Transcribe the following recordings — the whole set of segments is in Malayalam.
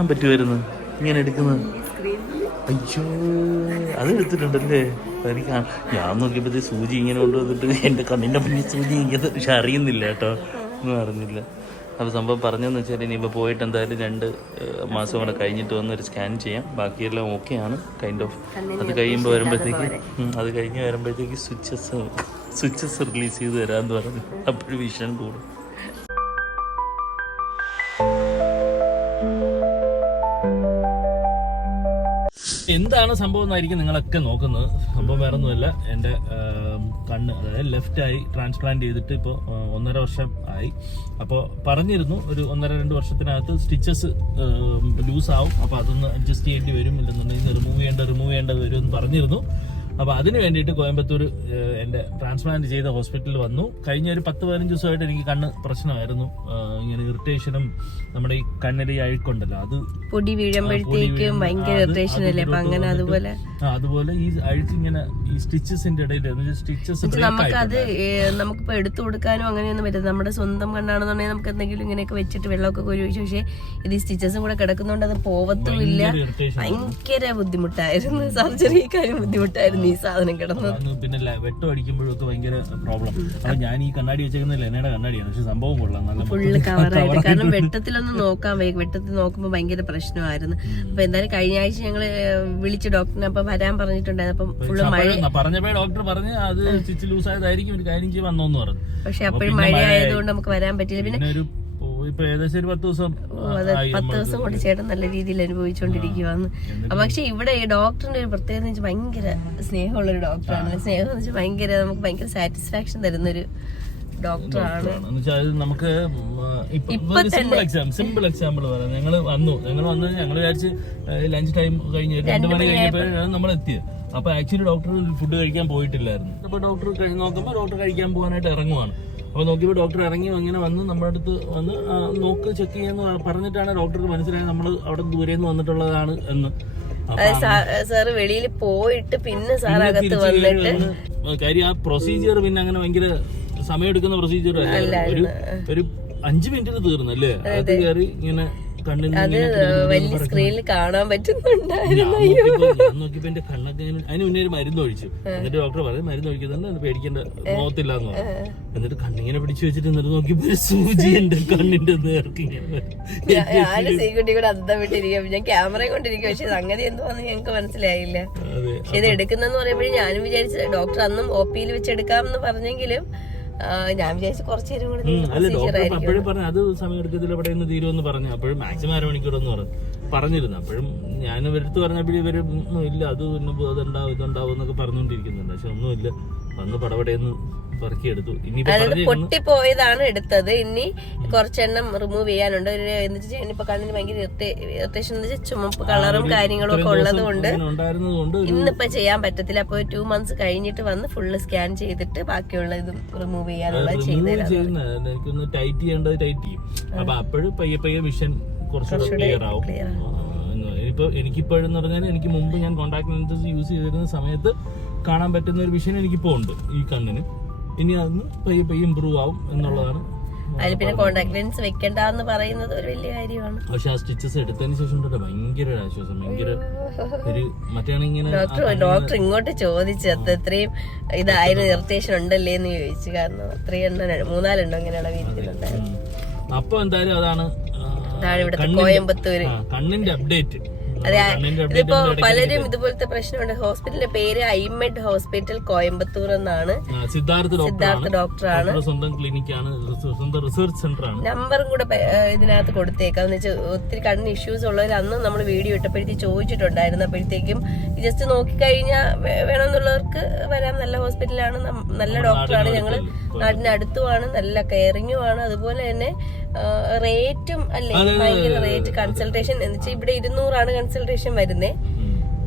കാണാൻ പറ്റുമായിരുന്നു ഇങ്ങനെ എടുക്കുന്നത്. അയ്യോ അത് എടുത്തിട്ടുണ്ടല്ലേ? എനിക്ക് ഞാൻ നോക്കിയപ്പോഴത്തെ സൂചി ഇങ്ങനെ കൊണ്ടുവന്നിട്ട് എന്റെ കണ്ണിന്റെ മുന്നിൽ സൂചി ഇങ്ങനെ പക്ഷെ അറിയുന്നില്ല കേട്ടോ. ഒന്നും അറിഞ്ഞില്ല. അപ്പോൾ സംഭവം പറഞ്ഞതെന്ന് വെച്ചാൽ ഇനിയിപ്പോൾ പോയിട്ട് എന്തായാലും രണ്ട് മാസം കൂടെ കഴിഞ്ഞിട്ട് വന്ന് ഒരു സ്കാൻ ചെയ്യാം. ബാക്കിയെല്ലാം ഓക്കെ ആണ്. കൈൻഡ് ഓഫ് അത് കഴിയുമ്പോൾ വരുമ്പോഴത്തേക്ക് അത് കഴിഞ്ഞ് വരുമ്പോഴത്തേക്ക് സ്വിച്ചസ് സ്വിച്ചസ് റിലീസ് ചെയ്ത് തരാമെന്ന് പറഞ്ഞു അപ്പോഴും വിഷൻ കൂടും. എന്താണ് സംഭവം എന്നായിരിക്കും നിങ്ങളൊക്കെ നോക്കുന്നത്. സംഭവം വേറെ ഒന്നുമല്ല എന്റെ കണ്ണ് അതായത് ലെഫ്റ്റ് ആയി ട്രാൻസ്പ്ലാന്റ് ചെയ്തിട്ട് ഇപ്പോൾ ഒന്നര വർഷം ആയി. അപ്പോൾ പറഞ്ഞിരുന്നു ഒരു ഒന്നര രണ്ട് വർഷത്തിനകത്ത് സ്റ്റിച്ചസ് ലൂസ് ആവും അപ്പോൾ അതൊന്ന് അഡ്ജസ്റ്റ് ചെയ്യേണ്ടി വരും. ഇല്ലെന്നുണ്ടെങ്കിൽ റിമൂവ് ചെയ്യേണ്ട റിമൂവ് ചെയ്യേണ്ടത് വരും എന്ന് പറഞ്ഞിരുന്നു. അപ്പോൾ അതിന് വേണ്ടിയിട്ട് കോയമ്പത്തൂർ എന്റെ എന്റെ ട്രാൻസ്പ്ലാന്റ് ചെയ്ത ഹോസ്പിറ്റലിൽ വന്നു. കഴിഞ്ഞ ഒരു പത്ത് പതിനഞ്ച് ദിവസമായിട്ട് എനിക്ക് കണ്ണ് പ്രശ്നമായിരുന്നു. ഇങ്ങനെ ഇറിറ്റേഷനും നമ്മുടെ ഈ കണ്ണിലെ അഴുക്കുണ്ടല്ലോ അത് പൊടി വീഴുമ്പോഴത്തേക്കും ഭയങ്കര ഇറിറ്റേഷൻ അല്ലേ? അപ്പൊ അങ്ങനെ അതുപോലെ അതുപോലെ ഈ അഴുക്ക് ഇങ്ങനെ ഈ സ്റ്റിച്ചസിന്റെ ഇടയിൽ സ്റ്റിച്ചസ് നമുക്ക് അത് നമുക്കിപ്പോ എടുത്തു കൊടുക്കാനും അങ്ങനെയൊന്നും പറ്റില്ല. നമ്മുടെ സ്വന്തം കണ്ണാണെന്നുണ്ടെങ്കിൽ നമുക്ക് എന്തെങ്കിലും ഇങ്ങനെയൊക്കെ വെച്ചിട്ട് വെള്ളമൊക്കെ കോരി വെച്ചു പക്ഷേ ഇത് ഈ സ്റ്റിച്ചസും കൂടെ കിടക്കുന്നോണ്ട് അത് പോവത്തുമില്ല ഭയങ്കര ബുദ്ധിമുട്ടായിരുന്നു. സർജറി കാര്യം ബുദ്ധിമുട്ടായിരുന്നു ഈ സാധനം കിടന്നത്. പിന്നെ വെട്ടം അടിക്കുമ്പോഴും ഒക്കെ ഭയങ്കര പ്രോബ്ലം അപ്പൊ ഞാൻ ഈ കണ്ണാടി വെച്ചേക്കുന്നില്ല എന്നയുടെ കണ്ണാടിയാണ്. പക്ഷെ സംഭവം കൊള്ളാം. നല്ല ഫുള്ള് കവറായിട്ട് കാരണം വെട്ടത്തിലൊന്നും നോക്കാൻ വെട്ടത്തിൽ നോക്കുമ്പോൾ ഭയങ്കര പ്രശ്നമായിരുന്നു. അപ്പൊ എന്തായാലും കഴിഞ്ഞ ആഴ്ച ഞങ്ങൾ വിളിച്ച് ഡോക്ടറിനെ. അപ്പൊ വരാൻ പറഞ്ഞിട്ടുണ്ടായിരുന്നു. അപ്പം ഫുള്ള് മഴ അപ്പോഴും പറഞ്ഞപ്പോ ഡോക്ടർ പറഞ്ഞ് അത് സ്റ്റിച്ച് ലൂസ് ആയതായിരിക്കും ഒരു കാര്യം ചെയ്ത് വന്നോന്ന് പറഞ്ഞു. പക്ഷെ അപ്പോഴും മഴ ആയതുകൊണ്ട് നമുക്ക് വരാൻ പറ്റില്ല പിന്നെ ഒരു ഏകദേശം ഒരു പത്ത് ദിവസം പത്ത് ദിവസം കൊണ്ട് ചേട്ടൻ നല്ല രീതിയിൽ അനുഭവിച്ചുകൊണ്ടിരിക്കുവാന്ന് പക്ഷെ ഇവിടെ ഈ ഡോക്ടറിന്റെ ഒരു പ്രത്യേകത ഭയങ്കര സ്നേഹമുള്ള ഒരു ഡോക്ടറാണ് സ്നേഹം എന്ന് വെച്ചാൽ ഭയങ്കര നമുക്ക് ഭയങ്കര സാറ്റിസ്ഫാക്ഷൻ തരുന്നൊരു ഡോക്ടറാണ് നമുക്ക് സിമ്പിൾ എക്സാമ്പിൾ സിമ്പിൾ എക്സാമ്പിൾ പറയാം. ഞങ്ങൾ വന്നു. ഞങ്ങൾ വന്ന് ഞങ്ങൾ വിചാരിച്ച് ലഞ്ച് ടൈം കഴിഞ്ഞ് രണ്ട് മണി കഴിഞ്ഞപ്പോഴാണ് നമ്മൾ എത്തിയത് അപ്പൊ ആക്ച്വലി ഡോക്ടർ ഫുഡ് കഴിക്കാൻ പോയിട്ടില്ലായിരുന്നു. അപ്പൊ ഡോക്ടർ നോക്കുമ്പോൾ ഡോക്ടർ കഴിക്കാൻ പോകാനായിട്ട് ഇറങ്ങുവാണ്. അപ്പൊ നോക്കിയപ്പോൾ ഡോക്ടർ ഇറങ്ങി അങ്ങനെ വന്ന് നമ്മുടെ അടുത്ത് വന്ന് നോക്ക് ചെക്ക് ചെയ്യാന്ന് പറഞ്ഞിട്ടാണ് ഡോക്ടർക്ക് മനസ്സിലായത് നമ്മൾ അവിടെ ദൂരെ നിന്ന് വന്നിട്ടുള്ളതാണ് എന്ന്. സാറ് വെളിയിൽ പോയിട്ട് പിന്നെ സാർ അകത്ത് വന്നിട്ട് കാര്യം ആ പ്രൊസീജിയർ പിന്നെ അങ്ങനെ ഭയങ്കര സമയമെടുക്കുന്ന പ്രൊസീജിയർ ഒരു ഒരു അഞ്ചു മിനിറ്റിന് തീർന്നു അല്ലേ? അത് കയറി ഇങ്ങനെ വലിയ സ്ക്രീനിൽ കാണാൻ പറ്റുന്നുണ്ടായിരുന്നു. നോക്കിയപ്പോ- എന്റെ കണ്ണൊക്കെ അതിന് മുന്നേ ഒരു മരുന്ന് ഒഴിച്ചു. എന്നിട്ട് ഡോക്ടർ പറയും മരുന്ന് ഒഴിക്കുന്നുണ്ട് പേടിക്കേണ്ട മുഖത്തില്ല എന്ന് പറഞ്ഞു. എന്നിട്ട് കണ്ണിങ്ങനെ പിടിച്ചു വെച്ചിട്ട് എന്നിട്ട് നോക്കിയപ്പോ ഒരു സൂചി എന്റെ കണ്ണിന്റെ നേർക്ക് ഇങ്ങനെ വരും. ഞാനും സീക്കുട്ടി കൂടെ അന്തം വിട്ടിരിക്കും. ഞാൻ ക്യാമറ കൊണ്ടിരിക്കും. പക്ഷെ സംഗതി എന്തുവാന്ന് ഞങ്ങൾക്ക് മനസ്സിലായില്ല. പക്ഷെ ഇത് എടുക്കുന്നെന്ന് പറയുമ്പോഴേ ഞാനും വിചാരിച്ചു ഡോക്ടർ അന്നും ഒ പിയിൽ വെച്ച് എടുക്കാമെന്ന് പറഞ്ഞെങ്കിലും ഞാൻ വിചാരിച്ചു കുറച്ചു നേരം കൂടെ അല്ല ഡോക്ടർ അപ്പോഴും പറഞ്ഞു അത് സമയം എടുക്കത്തില്ല ഇവിടെ നിന്ന് തീരുമെന്ന് പറഞ്ഞു. അപ്പോഴും മാക്സിമം അരമണിക്കൂർ എന്ന് പറഞ്ഞു. പറഞ്ഞിരുന്നു. അപ്പോഴും ഞാൻ ഇവരടുത്ത് പറഞ്ഞപ്പോഴും ഇവർ ഒന്നും ഇല്ല. അത് അതുണ്ടാവും ഇതുണ്ടാവും എന്നൊക്കെ പറഞ്ഞുകൊണ്ടിരിക്കുന്നുണ്ട്. പക്ഷെ ഒന്നുമില്ല. വന്ന് പടപടയെന്ന് പറക്കിയെടുത്തു. ഇനി പൊട്ടിപ്പോയതാണ് എടുത്തത്. ഇനി കുറച്ചെണ്ണം റിമൂവ് ചെയ്യാനുണ്ട്. ഒരു എന്ന് വെച്ചാൽ ഇപ്പൊ കണ്ണിന് ഭയങ്കര ഇറിറ്റേഷൻ എന്ന് വെച്ചാൽ ചുമപ്പ് കളറും കാര്യങ്ങളും ഒക്കെ ഉള്ളത് കൊണ്ട് ഇന്നിപ്പോ ചെയ്യാൻ പറ്റത്തില്ല. അപ്പൊ ടു മന്ത്സ് കഴിഞ്ഞിട്ട് വന്ന് ഫുള്ള് സ്കാൻ ചെയ്തിട്ട് ബാക്കിയുള്ള ഇതും റിമൂവ് ചെയ്യാനുള്ള ചെയ്തു ടൈറ്റ് ചെയ്യേണ്ടത് ടൈറ്റ് ചെയ്യും. അപ്പൊ അപ്പോഴും പയ്യെ പയ്യെ വിഷൻ കുറച്ചുകൂടെ ക്ലിയർ ആവും. എനിക്കിപ്പോഴെന്ന് പറഞ്ഞാൽ എനിക്ക് മുമ്പ് ഞാൻ കോൺടാക്ട് ലെൻസസ് യൂസ് ചെയ്തിരുന്ന സമയത്ത് കാണാൻ പറ്റുന്ന ഒരു വിഷൻ എനിക്കിപ്പോ ഉണ്ട് ഈ കണ്ണിന്. ഇനി അതൊന്ന് പയ്യെ പയ്യെ ഇമ്പ്രൂവ് ആവും എന്നുള്ളതാണ്. അതിൽ പിന്നെ കോണ്ടാക്ട് ലെൻസ് വെക്കണ്ടെന്ന് പറയുന്നത് ഒരു വലിയ കാര്യമാണ്. പക്ഷെ ആ സ്റ്റിച്ചസ് എടുത്തതിന് ശേഷം ഭയങ്കര ഒരു ആശ്വാസം ഭയങ്കര ഒരു ഡോക്ടർ ഡോക്ടർ ഇങ്ങോട്ട് ചോദിച്ചു അത്രയും ഇതായിരുന്നു ഇറിറ്റേഷൻ ഉണ്ടല്ലേ എന്ന് ചോദിച്ചു കാരണം അത്രയും എണ്ണം മൂന്നാലെണ്ണം ഇങ്ങനെയുള്ള വീട്ടിലുണ്ടായിരുന്നു. അപ്പൊ എന്തായാലും അതാണ് ആ, അതാണ് ഇവിടുത്തെ കോയമ്പത്തൂര്. കണ്ണിന്റെ അപ്ഡേറ്റ് അതെ ഇതിപ്പോ പലരും ഇതുപോലത്തെ പ്രശ്നമുണ്ട്. ഹോസ്പിറ്റലിന്റെ പേര് ഐമെഡ് ഹോസ്പിറ്റൽ കോയമ്പത്തൂർ എന്നാണ്. സിദ്ധാർത്ഥ ഡോക്ടറാണ് സ്വന്തം ക്ലിനിക്കാണ് സ്വന്തം റിസർച്ച് സെന്റർ ആണ്. നമ്പറും കൂടെ ഇതിനകത്ത് കൊടുത്തേക്കാം. എന്ന് വെച്ചാൽ ഒത്തിരി കണ്ണിന് ഇഷ്യൂസ് ഉള്ളവർ അന്ന് നമ്മൾ വീഡിയോ ഇട്ടപ്പോഴത്തേക്ക് ചോദിച്ചിട്ടുണ്ടായിരുന്നു അപ്പോഴത്തേക്കും ജസ്റ്റ് നോക്കിക്കഴിഞ്ഞാൽ വേണമെന്നുള്ളവർക്ക് വരാം. നല്ല ഹോസ്പിറ്റലാണ് നല്ല ഡോക്ടറാണ് ഞങ്ങൾ നാടിന്റെ അടുത്തുമാണ് നല്ല കെയറിങ്ങുമാണ് അതുപോലെ തന്നെ റേറ്റും അല്ലേ ഭയങ്കര റേറ്റ് കൺസൾട്ടേഷൻ എന്ന് വെച്ചാൽ ഇവിടെ ഇരുന്നൂറാണ് കൺസൾട്ടേഷൻ വരുന്നേ.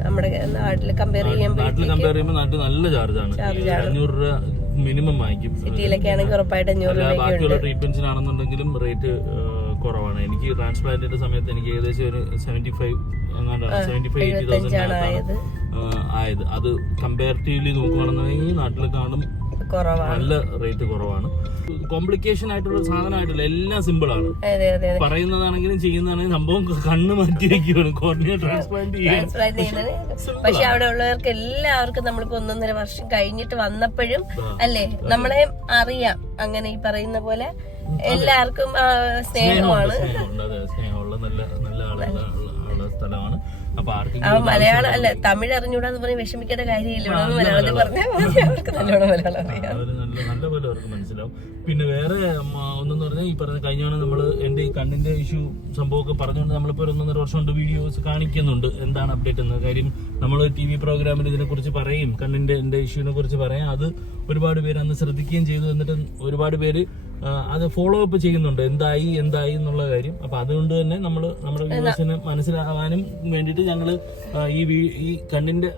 നമ്മുടെ നാട്ടിൽ കമ്പയർ നാട്ടിൽ കമ്പയർ ചെയ്യുമ്പോൾ നാട്ടിൽ നല്ല ചാർജാണ് അഞ്ഞൂറ് രൂപ മിനിമം വാങ്ങിക്കും സിറ്റിയിലൊക്കെ ആണെങ്കിൽ ഉറപ്പായിട്ട് അഞ്ഞൂറ് ബാക്കിയുള്ള ട്രീറ്റ്മെന്റ്സിനാണെന്നുണ്ടെങ്കിലും റേറ്റ് കുറവാണ്. എനിക്ക് ട്രാൻസ്പ്ലാന്റിന്റെ സമയത്ത് എനിക്ക് ഏകദേശം ഒരു seventy five seventy five eighty thousand ആയത്. അത് കമ്പാരിറ്റീവ്ലി നോക്കുകയാണെന്നുണ്ടെങ്കിൽ നാട്ടിൽ കാണും കുറവാണ്. നല്ല റേറ്റ് കുറവാണ്. കോംപ്ലിക്കേഷൻ ആയിട്ടുള്ള സാധനമായിട്ടില്ല എല്ലാം സിമ്പിൾ ആണ്. പറയുന്നതാണെങ്കിലും ചെയ്യുന്നതാണെങ്കിലും സംഭവം കണ്ണ് മാറ്റി വെക്കുകയാണ്. കോർണിയ ട്രാൻസ്പ്ലാന്റ് പക്ഷെ അവിടെ ഉള്ളവർക്ക് എല്ലാവർക്കും നമ്മളിപ്പോ ഒന്നൊന്നര വർഷം കഴിഞ്ഞിട്ട് വന്നപ്പോഴും അല്ലേ നമ്മളെ അറിയാം. അങ്ങനെ ഈ പറയുന്ന പോലെ എല്ലാവർക്കും സ്നേഹമാണ്. സ്നേഹമുള്ള നല്ല നല്ല ആളുള്ള ഉള്ള സ്ഥലമാണ്. അപ്പൊ ആ മലയാളം അല്ല തമിഴ് അറിഞ്ഞൂടാന്ന് പറഞ്ഞ് വിഷമിക്കേണ്ട കാര്യമില്ല. മലയാളത്തിൽ പറഞ്ഞാൽ നല്ലോണം മലയാളം അറിയാം. നല്ല നല്ല പോലെ അവർക്ക് മനസ്സിലാവും. പിന്നെ വേറെ ഒന്നെന്ന് പറഞ്ഞാൽ ഈ പറഞ്ഞ കഴിഞ്ഞാണ് നമ്മൾ എന്റെ ഈ കണ്ണിന്റെ ഇഷ്യൂ സംഭവമൊക്കെ പറഞ്ഞുകൊണ്ട് നമ്മളിപ്പോ ഒരു ഒന്നൊന്നര വർഷം കൊണ്ട് വീഡിയോസ് കാണിക്കുന്നുണ്ട്. എന്താണ് അപ്ഡേറ്റ് എന്ന്? കാര്യം നമ്മൾ ടി വി പ്രോഗ്രാമിൽ ഇതിനെ കുറിച്ച് പറയും. കണ്ണിന്റെ എന്റെ ഇഷ്യൂനെ കുറിച്ച് പറയാം. അത് ഒരുപാട് പേര് അന്ന് ശ്രദ്ധിക്കുകയും ചെയ്തു. എന്നിട്ട് ഒരുപാട് പേര് അത് ഫോളോ അപ്പ് ചെയ്യുന്നുണ്ട്. എന്തായി എന്തായി എന്നുള്ള കാര്യം. അപ്പൊ അതുകൊണ്ട് തന്നെ നമ്മൾ നമ്മുടെ വ്യൂവേഴ്സിന് മനസ്സിലാവാനും വേണ്ടിയിട്ട് ഞങ്ങൾ ഈ ഈ കണ്ണിന്റെ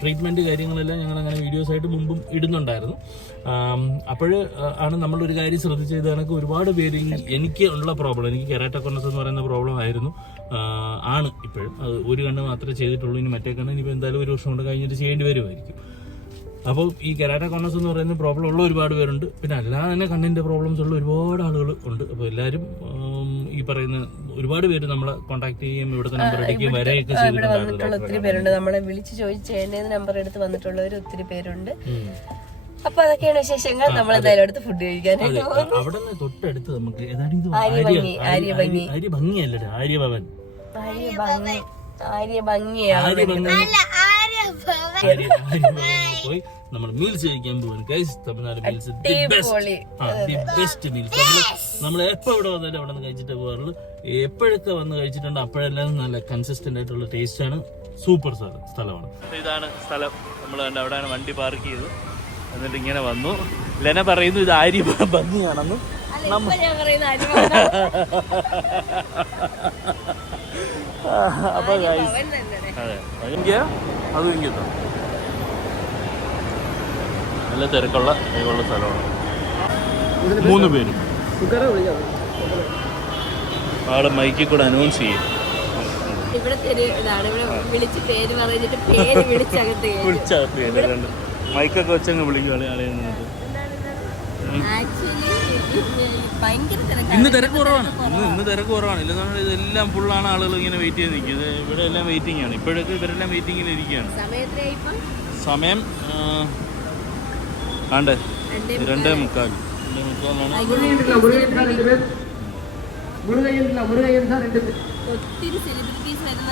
ട്രീറ്റ്മെന്റ് കാര്യങ്ങളെല്ലാം ഞങ്ങൾ അങ്ങനെ വീഡിയോസ് ആയിട്ട് മുമ്പും ഇടുന്നുണ്ടായിരുന്നു. അപ്പോൾ ആണ് നമ്മളൊരു കാര്യം ശ്രദ്ധിച്ചത്. കണക്ക് ഒരുപാട് പേര് എനിക്ക് ഉള്ള പ്രോബ്ലം എനിക്ക് കെറാറ്റോക്കോണസ് എന്ന് പറയുന്ന പ്രോബ്ലം ആയിരുന്നു. ആണ് ഇപ്പോഴും. അത് ഒരു കണ്ണ് മാത്രമേ ചെയ്തിട്ടുള്ളൂ. ഇനി മറ്റേ കണ്ണ് ഇനിയിപ്പോൾ എന്തായാലും ഒരു വർഷം കൊണ്ട് കഴിഞ്ഞിട്ട് ചെയ്യേണ്ടി വരുമായിരിക്കും. അപ്പോൾ ഈ കെരാറ്റ കോർണേഴ്സ് എന്ന് പറയുന്ന പ്രോബ്ലം ഉള്ള ഒരുപാട് പേരുണ്ട്. പിന്നെ അല്ലാതെ തന്നെ കണ്ണിന്റെ പ്രോബ്ലംസ് ഉള്ള ഒരുപാട് ആളുകൾ ഉണ്ട്. അപ്പോൾ എല്ലാവരും ഈ പറയുന്ന ഒരുപാട് പേര് നമ്മളെ കോൺടാക്ട് ചെയ്യുകയും ഇവിടുത്തെ നമ്പർ എടുക്കുകയും വരെയൊക്കെ ഇവിടെ വന്നിട്ടുള്ള ഒത്തിരി പേരുണ്ട്. നമ്മളെ വിളിച്ച് ചോദിച്ച് നമ്പർ എടുത്ത് വന്നിട്ടുള്ളവർ ഒത്തിരി പേരുണ്ട്. അപ്പൊ അതൊക്കെയാണ് വിശേഷങ്ങൾ. നമ്മൾ എന്തായാലും അടുത്ത് ഫുഡ് കഴിക്കാനായിട്ട് അവിടെ തൊട്ടടുത്ത് നമുക്ക് ആര്യഭംഗി, ആര്യ- ആര്യഭംഗി. ആര്യ ഭംഗിയല്ലേ ആര്യഭവൻ ആര്യഭംഗി പോയി നമ്മൾ മീൽസ് കഴിക്കാൻ പോകും guys Tamilnadu meals the best the best meals നമ്മൾ നമ്മൾ എപ്പോ ഇവിടെ വന്നാലും അവിടെ നിന്ന് കഴിച്ചിട്ട് പോകാറുള്ളൂ എപ്പോഴൊക്കെ വന്ന് കഴിച്ചിട്ടുണ്ട് അപ്പോഴെല്ലാം നല്ല കൺസിസ്റ്റന്റ് ആയിട്ടുള്ള ടേസ്റ്റ് ആണ്. സൂപ്പർ സ്ഥലം സ്ഥലമാണ്. ഇതാണ് സ്ഥലം. നമ്മൾ കണ്ട അവിടെയാണ് വണ്ടി പാർക്ക് ചെയ്തു എന്നിട്ട് ഇങ്ങനെ വന്നു. ലെന പറയുന്നു ഇത് ആര്യ ഭംഗിയാണെന്നും. ഇപ്പൊ ഞാൻ പറയുന്ന ആര്യ അപ്പൊ ഗൈസ് ഭവൻ തന്നെ അതെ. എനിക്ക് അതും ഇങ്ങനത്തെ നല്ല തിരക്കുള്ള തിരക്കുള്ള സ്ഥലമാണ്. മൂന്ന് പേരും. ആളെ മൈക്കിൽ കൂടെ അനൗൺസ് ചെയ്യും. വിളിച്ചകത്ത് മൈക്കൊക്കെ വെച്ചങ്ങ് വിളിക്കും ആളെ ആളെ തിരക്കാണ്. ഇന്ന് തിരക്ക് കുറവാണ്. ഇന്ന് ഇന്ന് തിരക്ക് കുറവാണ്. ഇല്ല ഇതെല്ലാം ഫുള്ളാണ് ആളുകൾ ഇങ്ങനെ വെയിറ്റ് ചെയ്ത് നിൽക്കുന്നത്. ഇവിടെ എല്ലാം വെയിറ്റിംഗ് ആണ്. ഇപ്പോഴൊക്കെ ഇവരെല്ലാം വെയിറ്റിംഗിൽ ഇരിക്കുകയാണ്. സമയം ആണ്ട്. രണ്ട് മുക്കാൽ. രണ്ടേ മുക്കാലാണ് ഒത്തിരി സെലിബ്രിറ്റീസ് വരുന്ന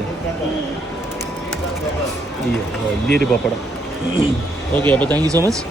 കാണിക്കും അയ്യോ വലിയൊരു പപ്പടം. ഓക്കെ അപ്പോൾ താങ്ക് യു സോ മച്ച്